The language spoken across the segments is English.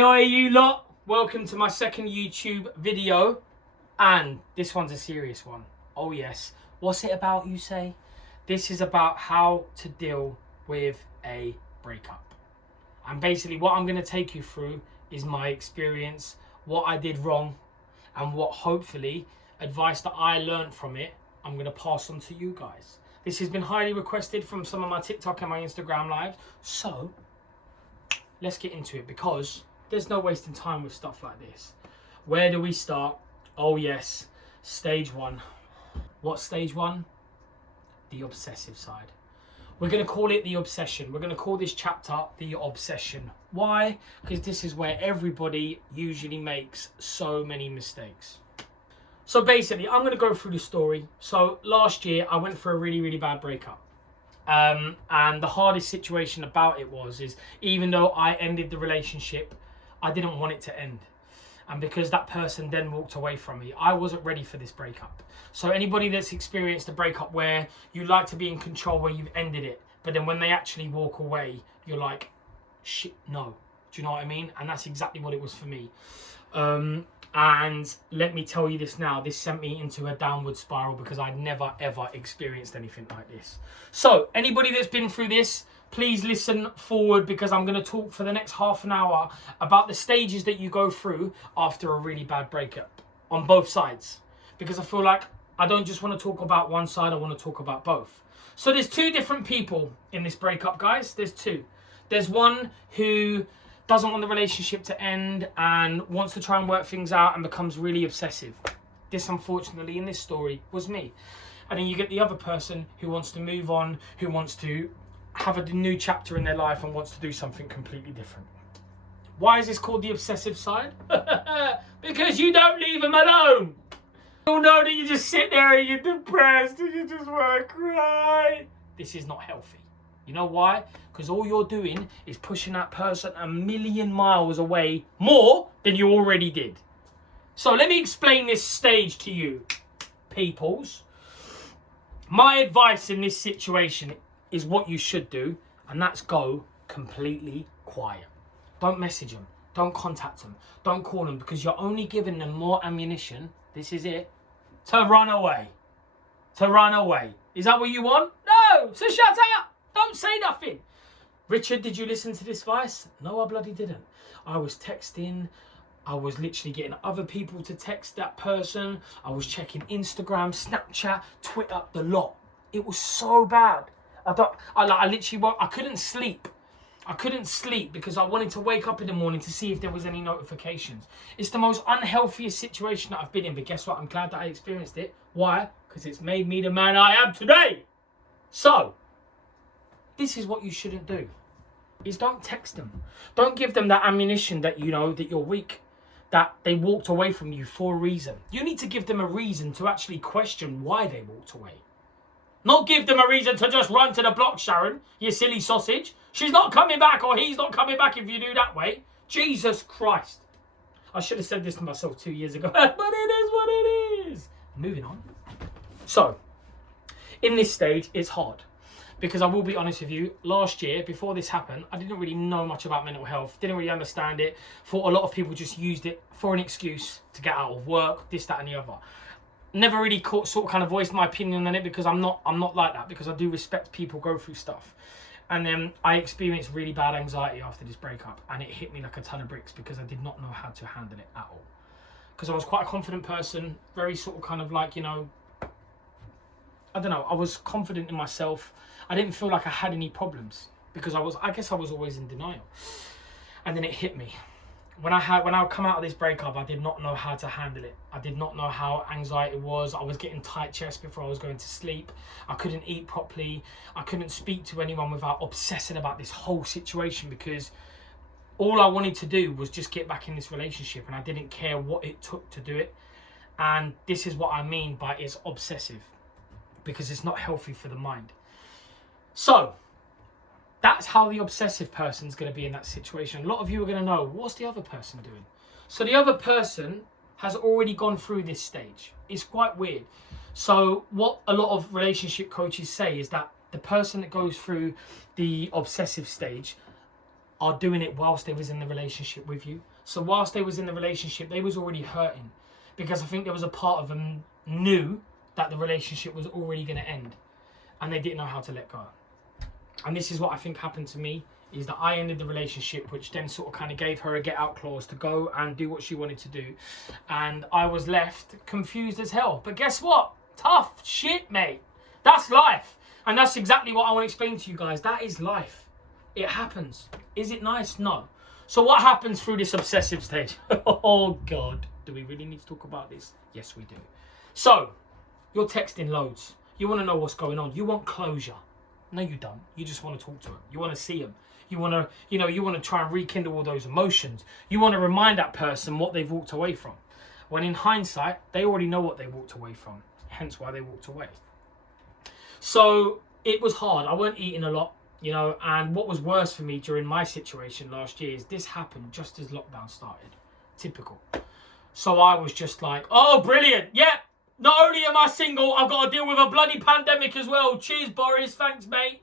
Oi, you lot. Welcome to my second YouTube video. And this one's a serious one. Oh yes. What's it about, you say? This is about how to deal with a breakup. And basically what I'm going to take you through is my experience, what I did wrong, and what hopefully advice that I learned from it, I'm going to pass on to you guys. This has been highly requested from some of my TikTok and my Instagram lives. So let's get into it, because there's no wasting time with stuff like this. Where do we start? Oh yes, stage one. What's stage one? The obsessive side. We're going to call it the obsession. We're going to call this chapter the obsession. Why? Because this is where everybody usually makes so many mistakes. So basically, I'm going to go through the story. So last year, I went for a really bad breakup. And the hardest situation about it is even though I ended the relationship, I didn't want it to end. And because that person then walked away from me, I wasn't ready for this breakup. So anybody that's experienced a breakup where you like to be in control, where you've ended it, but then when they actually walk away, you're like, shit, no. Do you know what I mean? And that's exactly what it was for me. And let me tell you this now, this sent me into a downward spiral because I'd never ever experienced anything like this. So anybody that's been through this, please listen forward, because I'm going to talk for the next half an hour about the stages that you go through after a really bad breakup on both sides. Because I feel like I don't just want to talk about one side, I want to talk about both. So there's two different people in this breakup, guys. There's two. There's one who doesn't want the relationship to end and wants to try and work things out and becomes really obsessive. This, unfortunately, in this story was me. And then you get the other person who wants to move on, who wants to have a new chapter in their life and wants to do something completely different. Why is this called the obsessive side? Because you don't leave them alone. You'll know that you just sit there and you're depressed and you just want to cry. This is not healthy. You know why? Because all you're doing is pushing that person a million miles away more than you already did. So let me explain this stage to you, peoples. My advice in this situation is what you should do, and that's go completely quiet. Don't message them. Don't contact them. Don't call them, because you're only giving them more ammunition. This is it. To run away. To run away. Is that what you want? No. So shut up. Don't say nothing. Richard, did you listen to this advice? No, I bloody didn't. I was texting. I was literally getting other people to text that person. I was checking Instagram, Snapchat, Twitter, the lot. It was so bad. I couldn't sleep. I couldn't sleep because I wanted to wake up in the morning to see if there was any notifications. It's the most unhealthiest situation that I've been in, but guess what? I'm glad that I experienced it. Why? Because it's made me the man I am today. So, this is what you shouldn't do, is don't text them. Don't give them that ammunition that you know that you're weak, that they walked away from you for a reason. You need to give them a reason to actually question why they walked away. Not give them a reason to just run to the block, Sharon, you silly sausage. She's not coming back, or he's not coming back if you do that way. Jesus Christ. I should have said this to myself 2 years ago, but it is what it is. Moving on. So, in this stage, it's hard. Because I will be honest with you, last year, before this happened, I didn't really know much about mental health, didn't really understand it. Thought a lot of people just used it for an excuse to get out of work, this, that and the other. Never really kind of voiced my opinion on it, because I'm not like that, because I do respect people go through stuff. And then I experienced really bad anxiety after this breakup, and it hit me like a ton of bricks because I did not know how to handle it at all. Because I was quite a confident person, very sort of kind of like, you know, I don't know, I was confident in myself. I didn't feel like I had any problems because I guess I was always in denial. And then it hit me. When I come out of this breakup, I did not know how to handle it. I did not know how anxiety was. I was getting tight chest before I was going to sleep. I couldn't eat properly. I couldn't speak to anyone without obsessing about this whole situation, because all I wanted to do was just get back in this relationship, and I didn't care what it took to do it. And this is what I mean by it's obsessive, because it's not healthy for the mind. So that's how the obsessive person's going to be in that situation. A lot of you are going to know, what's the other person doing? So the other person has already gone through this stage. It's quite weird. So what a lot of relationship coaches say is that the person that goes through the obsessive stage are doing it whilst they was in the relationship with you. So whilst they was in the relationship, they was already hurting, because I think there was a part of them knew that the relationship was already going to end, and they didn't know how to let go. And this is what I think happened to me, is that I ended the relationship, which then sort of kind of gave her a get out clause to go and do what she wanted to do. And I was left confused as hell. But guess what? Tough shit, mate. That's life. And that's exactly what I want to explain to you guys. That is life. It happens. Is it nice? No. So what happens through this obsessive stage? Oh God, do we really need to talk about this? Yes, we do. So you're texting loads. You want to know what's going on. You want closure. No, you don't. You just want to talk to them. You want to see them. You want to, you want to try and rekindle all those emotions. You want to remind that person what they've walked away from. When in hindsight, they already know what they walked away from. Hence why they walked away. So it was hard. I weren't eating a lot, and what was worse for me during my situation last year is this happened just as lockdown started. Typical. So I was just like, oh, brilliant. Yeah. Not only am I single, I've got to deal with a bloody pandemic as well. Cheers, Boris. Thanks, mate.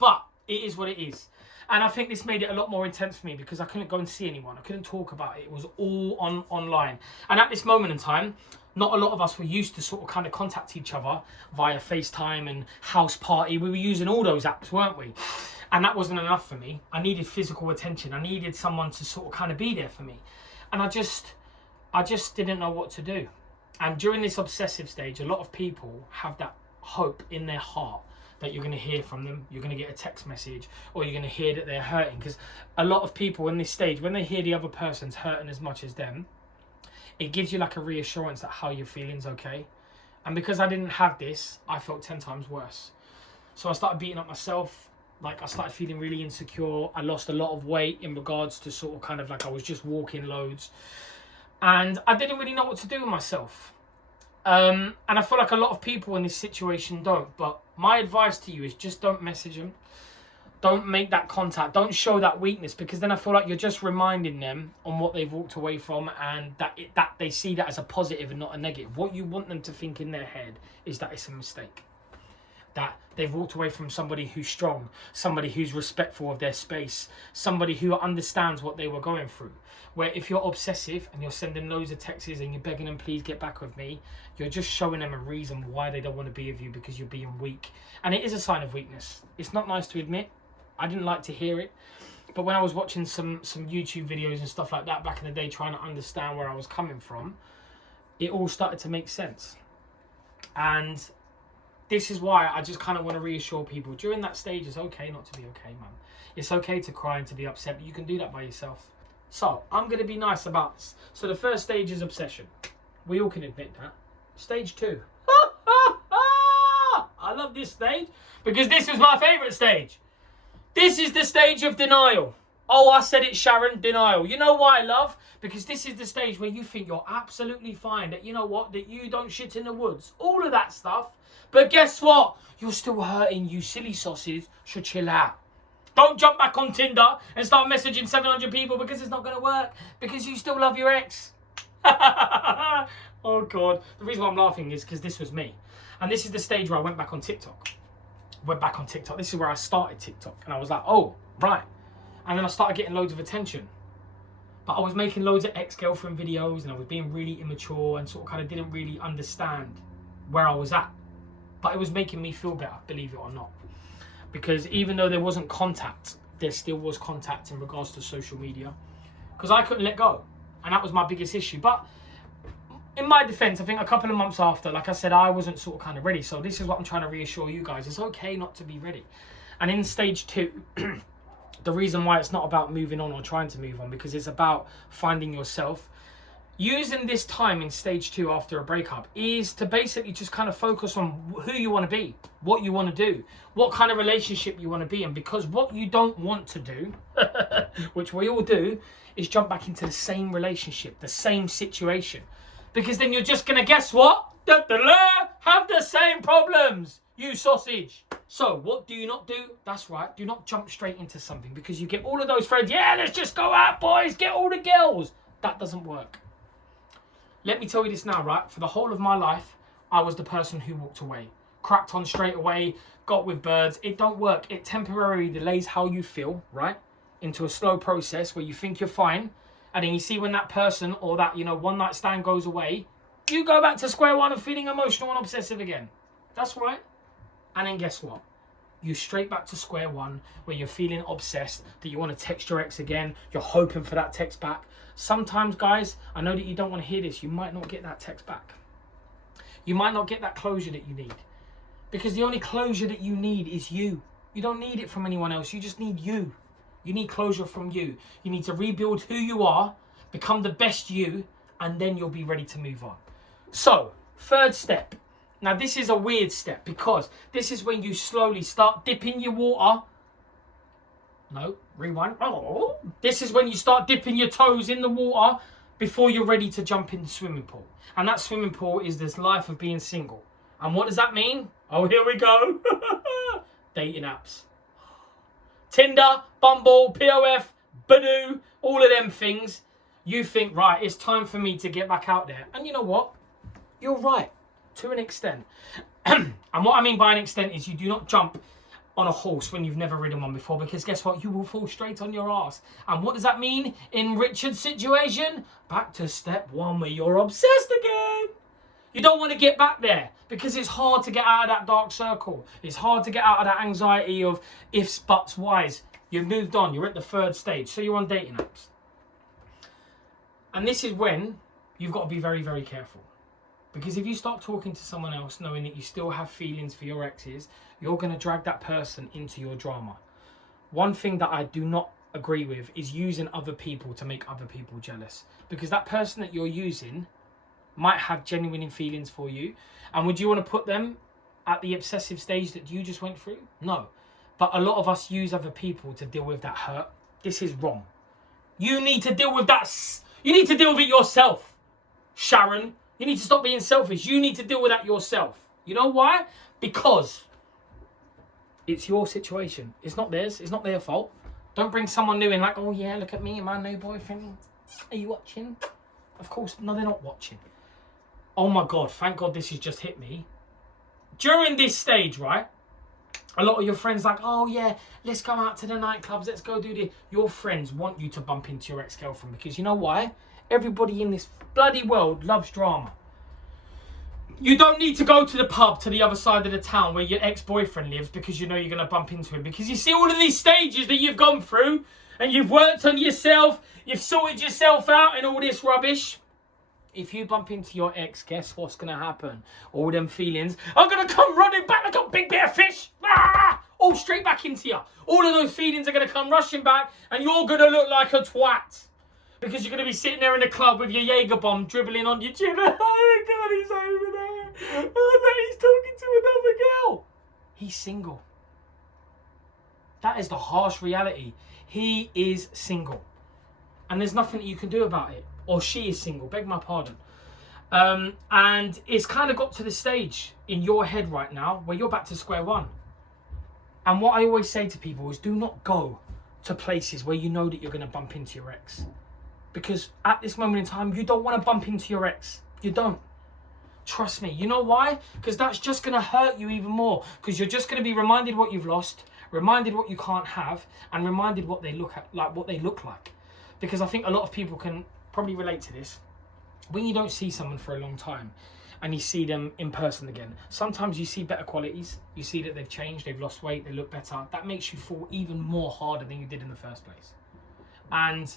But it is what it is. And I think this made it a lot more intense for me because I couldn't go and see anyone. I couldn't talk about it. It was all online. And at this moment in time, not a lot of us were used to sort of kind of contact each other via FaceTime and House Party. We were using all those apps, weren't we? And that wasn't enough for me. I needed physical attention. I needed someone to sort of kind of be there for me. And I just didn't know what to do. And during this obsessive stage, a lot of people have that hope in their heart that you're going to hear from them, you're going to get a text message, or you're going to hear that they're hurting. Because a lot of people in this stage, when they hear the other person's hurting as much as them, it gives you like a reassurance that how you're feeling's okay. And because I didn't have this, I felt 10 times worse. So I started beating up myself. Like I started feeling really insecure. I lost a lot of weight in regards to sort of kind of like I was just walking loads. And I didn't really know what to do with myself. And I feel like a lot of people in this situation don't. But my advice to you is just don't message them. Don't make that contact. Don't show that weakness, because then I feel like you're just reminding them on what they've walked away from, and that they see that as a positive and not a negative. What you want them to think in their head is that it's a mistake. That they've walked away from somebody who's strong, somebody who's respectful of their space, somebody who understands what they were going through. Where if you're obsessive and you're sending loads of texts and you're begging them, please get back with me, you're just showing them a reason why they don't want to be with you, because you're being weak. And it is a sign of weakness. It's not nice to admit. I didn't like to hear it. But when I was watching some YouTube videos and stuff like that back in the day, trying to understand where I was coming from, it all started to make sense. And this is why I just kind of want to reassure people during that stage, it's okay not to be okay, man. It's okay to cry and to be upset, but you can do that by yourself. So I'm going to be nice about this. So the first stage is obsession. We all can admit that. Stage 2. I love this stage because this is my favourite stage. This is the stage of denial. Oh, I said it, Sharon, denial. You know why I love? Because this is the stage where you think you're absolutely fine, that you know what, that you don't shit in the woods. All of that stuff. But guess what? You're still hurting, you silly sausage. Should chill out. Don't jump back on Tinder and start messaging 700 people, because it's not going to work. Because you still love your ex. Oh, God. The reason why I'm laughing is because this was me. And this is the stage where I went back on TikTok. This is where I started TikTok. And I was like, oh, right. And then I started getting loads of attention. But I was making loads of ex-girlfriend videos, and I was being really immature and sort of kind of didn't really understand where I was at. But it was making me feel better, believe it or not. Because even though there wasn't contact, there still was contact in regards to social media. Because I couldn't let go. And that was my biggest issue. But in my defense, I think a couple of months after, like I said, I wasn't sort of kind of ready. So this is what I'm trying to reassure you guys. It's okay not to be ready. And in stage 2, the reason why it's not about moving on or trying to move on, because it's about finding yourself. Using this time in stage 2 after a breakup is to basically just kind of focus on who you want to be, what you want to do, what kind of relationship you want to be in. Because what you don't want to do, which we all do, is jump back into the same relationship, the same situation. Because then you're just going to, guess what? Have the same problems, you sausage. So what do you not do? That's right. Do not jump straight into something, because you get all of those friends. Yeah, let's just go out, boys. Get all the girls. That doesn't work. Let me tell you this now, right? For the whole of my life, I was the person who walked away. Cracked on straight away, got with birds. It don't work. It temporarily delays how you feel, right? into a slow process where you think you're fine, and then you see when that person or that, you know, one night stand goes away, you go back to square one of feeling emotional and obsessive again. That's right. And then guess what? You straight back to square one where you're feeling obsessed, that you want to text your ex again, you're hoping for that text back. Sometimes, guys, I know that you don't want to hear this, you might not get that text back. You might not get that closure that you need. Because the only closure that you need is you. You don't need it from anyone else, you just need you. You need closure from you. You need to rebuild who you are, become the best you, and then you'll be ready to move on. So, third step. Now, this is a weird step because this is when you slowly start dipping your water. No, rewind. Oh. This is when you start dipping your toes in the water before you're ready to jump in the swimming pool. And that swimming pool is this life of being single. And what does that mean? Oh, here we go. Dating apps. Tinder, Bumble, POF, Badoo, all of them things. You think, right, it's time for me to get back out there. And you know what? You're right. To an extent. And what I mean by an extent is you do not jump on a horse when you've never ridden one before, because guess what? You will fall straight on your ass. And what does that mean in Richard's situation? Back to step one where you're obsessed again. You don't want to get back there because it's hard to get out of that dark circle. It's hard to get out of that anxiety of ifs, buts, whys. You've moved on. You're at the third stage. So you're on dating apps. And this is when you've got to be very, very careful. Because if you start talking to someone else knowing that you still have feelings for your exes, you're going to drag that person into your drama. One thing that I do not agree with is using other people to make other people jealous. Because that person that you're using might have genuine feelings for you. And would you want to put them at the obsessive stage that you just went through? No. But a lot of us use other people to deal with that hurt. This is wrong. You need to deal with that. You need to deal with it yourself, Sharon. You need to stop being selfish. You need to deal with that yourself. You know why? Because it's your situation. It's not theirs. It's not their fault. Don't bring someone new in like, oh yeah, look at me and my new boyfriend. Are you watching? Of course, no, they're not watching. Oh my God, thank God this has just hit me. During this stage, right? A lot of your friends like, oh yeah, let's go out to the nightclubs. Let's go do this. Your friends want you to bump into your ex-girlfriend because you know why? Everybody in this bloody world loves drama. You don't need to go to the pub to the other side of the town where your ex-boyfriend lives because you know you're going to bump into him. Because you see all of these stages that you've gone through and you've worked on yourself, you've sorted yourself out and all this rubbish. If you bump into your ex, guess what's going to happen? All them feelings are going to come running back like a big bear fish. Ah! All straight back into you. All of those feelings are going to come rushing back and you're going to look like a twat. Because you're going to be sitting there in the club with your Jaeger bomb dribbling on your chin. Oh my God, he's over there. Oh no, he's talking to another girl. He's single. That is the harsh reality. He is single. And there's nothing that you can do about it. Or she is single, beg my pardon. And it's kind of got to the stage in your head right now where you're back to square one. And what I always say to people is do not go to places where you know that you're going to bump into your ex. Because at this moment in time, you don't want to bump into your ex. You don't. Trust me. You know why? Because that's just going to hurt you even more. Because you're just going to be reminded what you've lost, reminded what you can't have, and reminded what they look like. Because I think a lot of people can probably relate to this. When you don't see someone for a long time and you see them in person again, sometimes you see better qualities. You see that they've changed, they've lost weight, they look better. That makes you fall even more harder than you did in the first place. And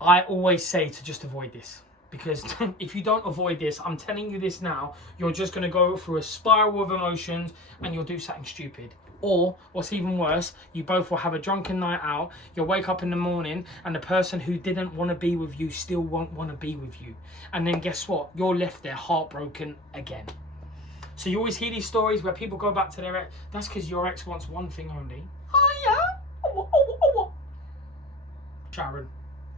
I always say to just avoid this. Because if you don't avoid this, I'm telling you this now, you're just going to go through a spiral of emotions and you'll do something stupid. Or, what's even worse, you both will have a drunken night out, you'll wake up in the morning and the person who didn't want to be with you still won't want to be with you. And then guess what? You're left there heartbroken again. So you always hear these stories where people go back to their ex. That's because your ex wants one thing only. Oh yeah? Sharon,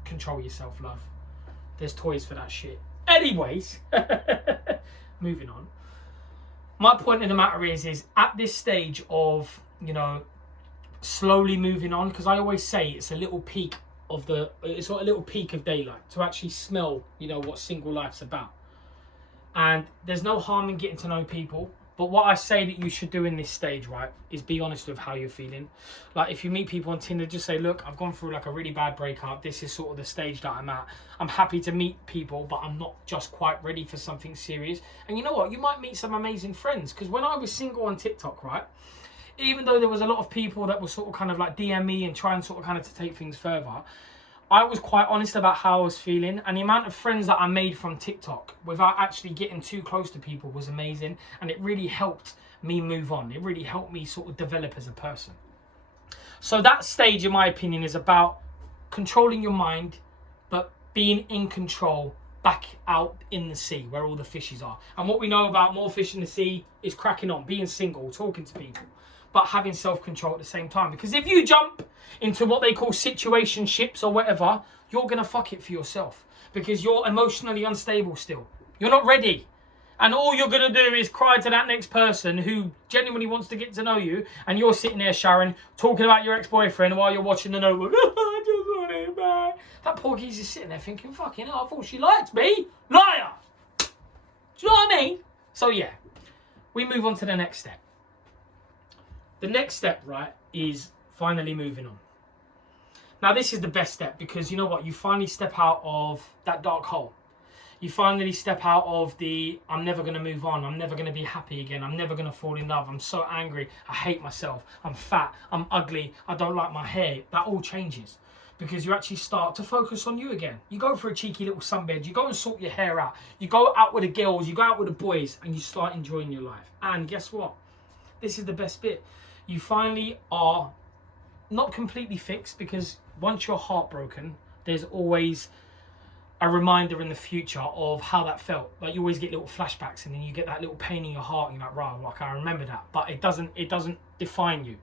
control yourself, love. There's toys for that shit. Anyways, moving on. My point in the matter is at this stage of, you know, slowly moving on, because I always say it's a little peak of it's like a little peak of daylight to actually smell, you know, what single life's about. And there's no harm in getting to know people. But what I say that you should do in this stage, right, is be honest with how you're feeling. Like, if you meet people on Tinder, just say, look, I've gone through like a really bad breakup. This is sort of the stage that I'm at. I'm happy to meet people, but I'm not just quite ready for something serious. And you know what? You might meet some amazing friends. Because when I was single on TikTok, right, even though there was a lot of people that were sort of kind of like DM me and try and sort of kind of to take things further, I was quite honest about how I was feeling, and the amount of friends that I made from TikTok without actually getting too close to people was amazing, and it really helped me move on. It really helped me sort of develop as a person. So that stage, in my opinion, is about controlling your mind, but being in control back out in the sea where all the fishes are. And what we know about more fish in the sea is cracking on, being single, talking to people, but having self-control at the same time. Because if you jump into what they call situationships or whatever, you're going to fuck it for yourself. Because you're emotionally unstable still. You're not ready. And all you're going to do is cry to that next person who genuinely wants to get to know you. And you're sitting there, Sharon, talking about your ex-boyfriend while you're watching The Notebook. I just want it back. That poor geezer is sitting there thinking, fucking hell, I thought she liked me. Liar. Do you know what I mean? So yeah, we move on to the next step. The next step, right, is finally moving on. Now, this is the best step because you know what? You finally step out of that dark hole. You finally step out of the, I'm never going to move on. I'm never going to be happy again. I'm never going to fall in love. I'm so angry. I hate myself. I'm fat. I'm ugly. I don't like my hair. That all changes because you actually start to focus on you again. You go for a cheeky little sunbed. You go and sort your hair out. You go out with the girls. You go out with the boys and you start enjoying your life. And guess what? This is the best bit. You finally are not completely fixed because once you're heartbroken, there's always a reminder in the future of how that felt. Like you always get little flashbacks and then you get that little pain in your heart and you're like, right, like I remember that. But it doesn't define you.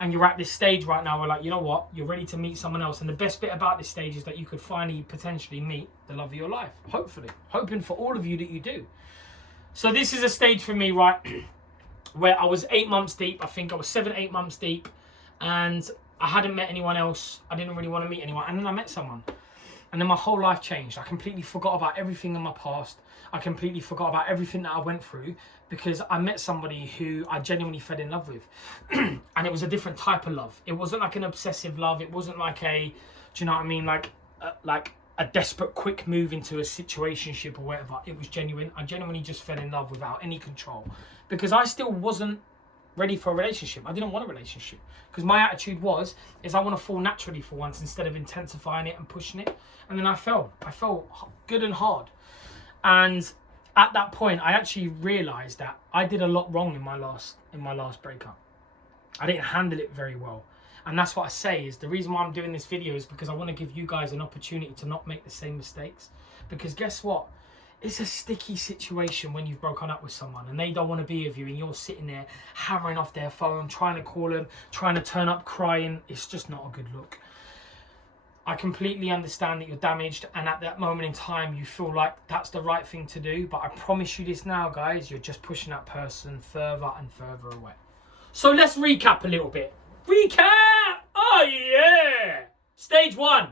And you're at this stage right now where like, you know what? You're ready to meet someone else. And the best bit about this stage is that you could finally potentially meet the love of your life. Hopefully. Hoping for all of you that you do. So this is a stage for me, right? Where I was 8 months deep. I think I was 7-8 months deep. And I hadn't met anyone else. I didn't really want to meet anyone. And then I met someone. And then my whole life changed. I completely forgot about everything in my past. I completely forgot about everything that I went through because I met somebody who I genuinely fell in love with. And it was a different type of love. It wasn't like an obsessive love. It wasn't like a, do you know what I mean? Like a desperate quick move into a situationship or whatever. It was genuine. I genuinely just fell in love without any control because I still wasn't ready for a relationship. I didn't want a relationship because my attitude is I want to fall naturally for once instead of intensifying it and pushing it. And then I fell good and hard. And at that point, I actually realized that I did a lot wrong in my last breakup. I didn't handle it very well. And that's what I say is the reason why I'm doing this video is because I want to give you guys an opportunity to not make the same mistakes. Because guess what? It's a sticky situation when you've broken up with someone and they don't want to be with you and you're sitting there hammering off their phone, trying to call them, trying to turn up crying. It's just not a good look. I completely understand that you're damaged and at that moment in time you feel like that's the right thing to do. But I promise you this now, guys, you're just pushing that person further and further away. So let's recap a little bit. Recap! Oh yeah! Stage 1.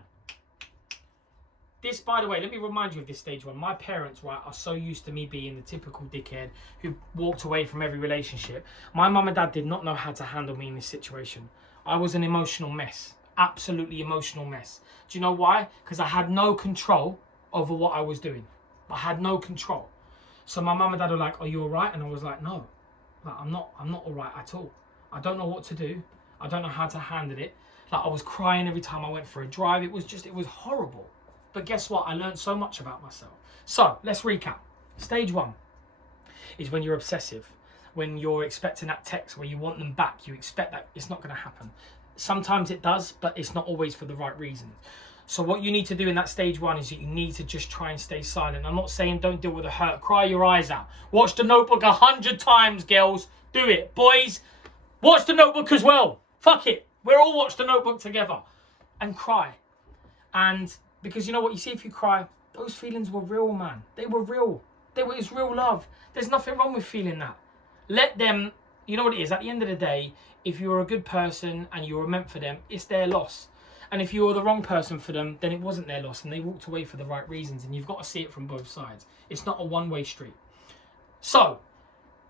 This, by the way, let me remind you of this stage 1. My parents, right, are so used to me being the typical dickhead who walked away from every relationship. My mum and dad did not know how to handle me in this situation. I was an emotional mess. Absolutely emotional mess. Do you know why? Because I had no control over what I was doing. I had no control. So my mum and dad were like, are you all right? And I was like, no, like, I'm not all right at all. I don't know what to do. I don't know how to handle it. Like I was crying every time I went for a drive. It was horrible. But guess what? I learned so much about myself. So let's recap. Stage 1 is when you're obsessive. When you're expecting that text where you want them back. You expect that it's not going to happen. Sometimes it does, but it's not always for the right reasons. So what you need to do in that stage 1 is that you need to just try and stay silent. I'm not saying don't deal with the hurt. Cry your eyes out. Watch The Notebook 100 times, girls. Do it. Boys, watch The Notebook as well. Fuck it. We'll all watch The Notebook together. And cry. And because you know what? You see, if you cry, those feelings were real, man. They were real. It's real love. There's nothing wrong with feeling that. Let them, you know what it is? At the end of the day, if you're a good person and you were meant for them, it's their loss. And if you were the wrong person for them, then it wasn't their loss and they walked away for the right reasons. And you've got to see it from both sides. It's not a one-way street. So,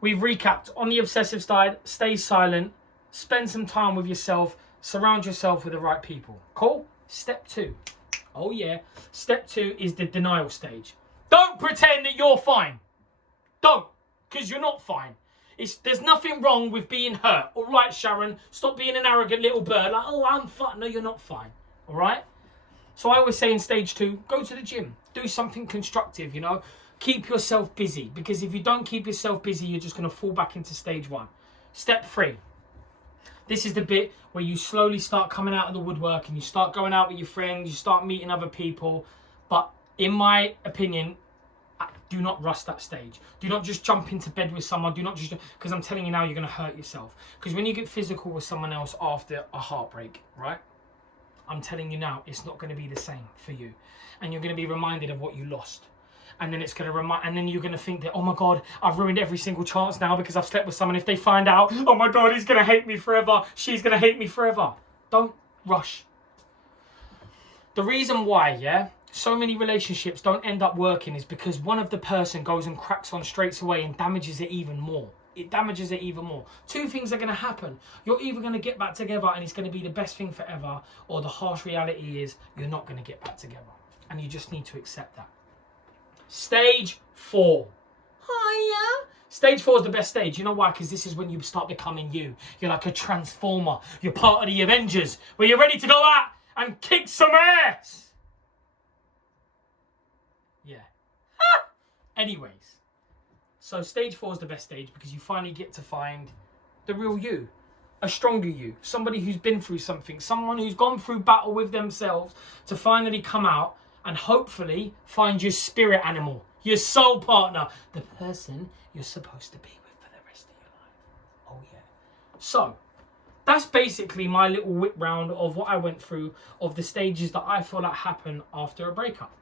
we've recapped on the obsessive side. Stay silent. Spend some time with yourself. Surround yourself with the right people. Cool? Step 2. Oh yeah. Step 2 is the denial stage. Don't pretend that you're fine. Don't. Because you're not fine. There's nothing wrong with being hurt. All right, Sharon? Stop being an arrogant little bird. Like, oh, I'm fine. No, you're not fine. All right? So I always say in stage 2, go to the gym. Do something constructive, you know. Keep yourself busy. Because if you don't keep yourself busy, you're just going to fall back into stage 1. Step 3. This is the bit where you slowly start coming out of the woodwork and you start going out with your friends, you start meeting other people. But in my opinion, do not rush that stage. Do not just jump into bed with someone. Do not just, because I'm telling you now, you're going to hurt yourself. Because when you get physical with someone else after a heartbreak, right? I'm telling you now, it's not going to be the same for you. And you're going to be reminded of what you lost. And then it's going to and then you're going to think that, oh my God, I've ruined every single chance now because I've slept with someone. If they find out, oh my God, he's going to hate me forever. She's going to hate me forever. Don't rush. The reason why, yeah, so many relationships don't end up working is because one of the person goes and cracks on straight away and damages it even more. It damages it even more. 2 things are going to happen. You're either going to get back together and it's going to be the best thing forever, or the harsh reality is you're not going to get back together. And you just need to accept that. Stage 4. Oh yeah. Stage 4 is the best stage. You know why? Because this is when you start becoming you. You're like a transformer. You're part of the Avengers, where you're ready to go out and kick some ass. Yeah. Anyways. So stage 4 is the best stage because you finally get to find the real you. A stronger you. Somebody who's been through something. Someone who's gone through battle with themselves to finally come out and hopefully find your spirit animal, your soul partner, the person you're supposed to be with for the rest of your life. Oh yeah. So, that's basically my little whip round of what I went through, of the stages that I feel like happen after a breakup.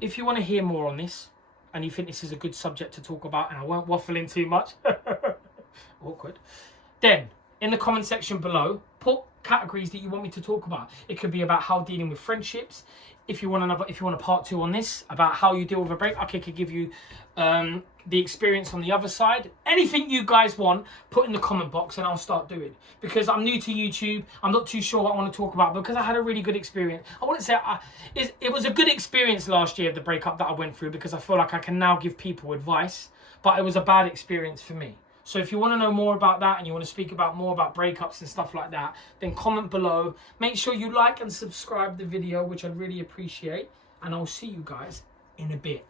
If you want to hear more on this, and you think this is a good subject to talk about, and I won't waffle in too much, awkward, then in the comment section below, put categories that you want me to talk about. It could be about how dealing with friendships. If you want a part 2 on this, about how you deal with a breakup, I could give you the experience on the other side. Anything you guys want, put in the comment box and I'll start doing. Because I'm new to YouTube, I'm not too sure what I want to talk about, because I had a really good experience. I wouldn't say it was a good experience last year of the breakup that I went through, because I feel like I can now give people advice, but it was a bad experience for me. So if you want to know more about that and you want to speak about more about breakups and stuff like that, then comment below. Make sure you like and subscribe the video, which I'd really appreciate. And I'll see you guys in a bit.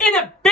In a bit!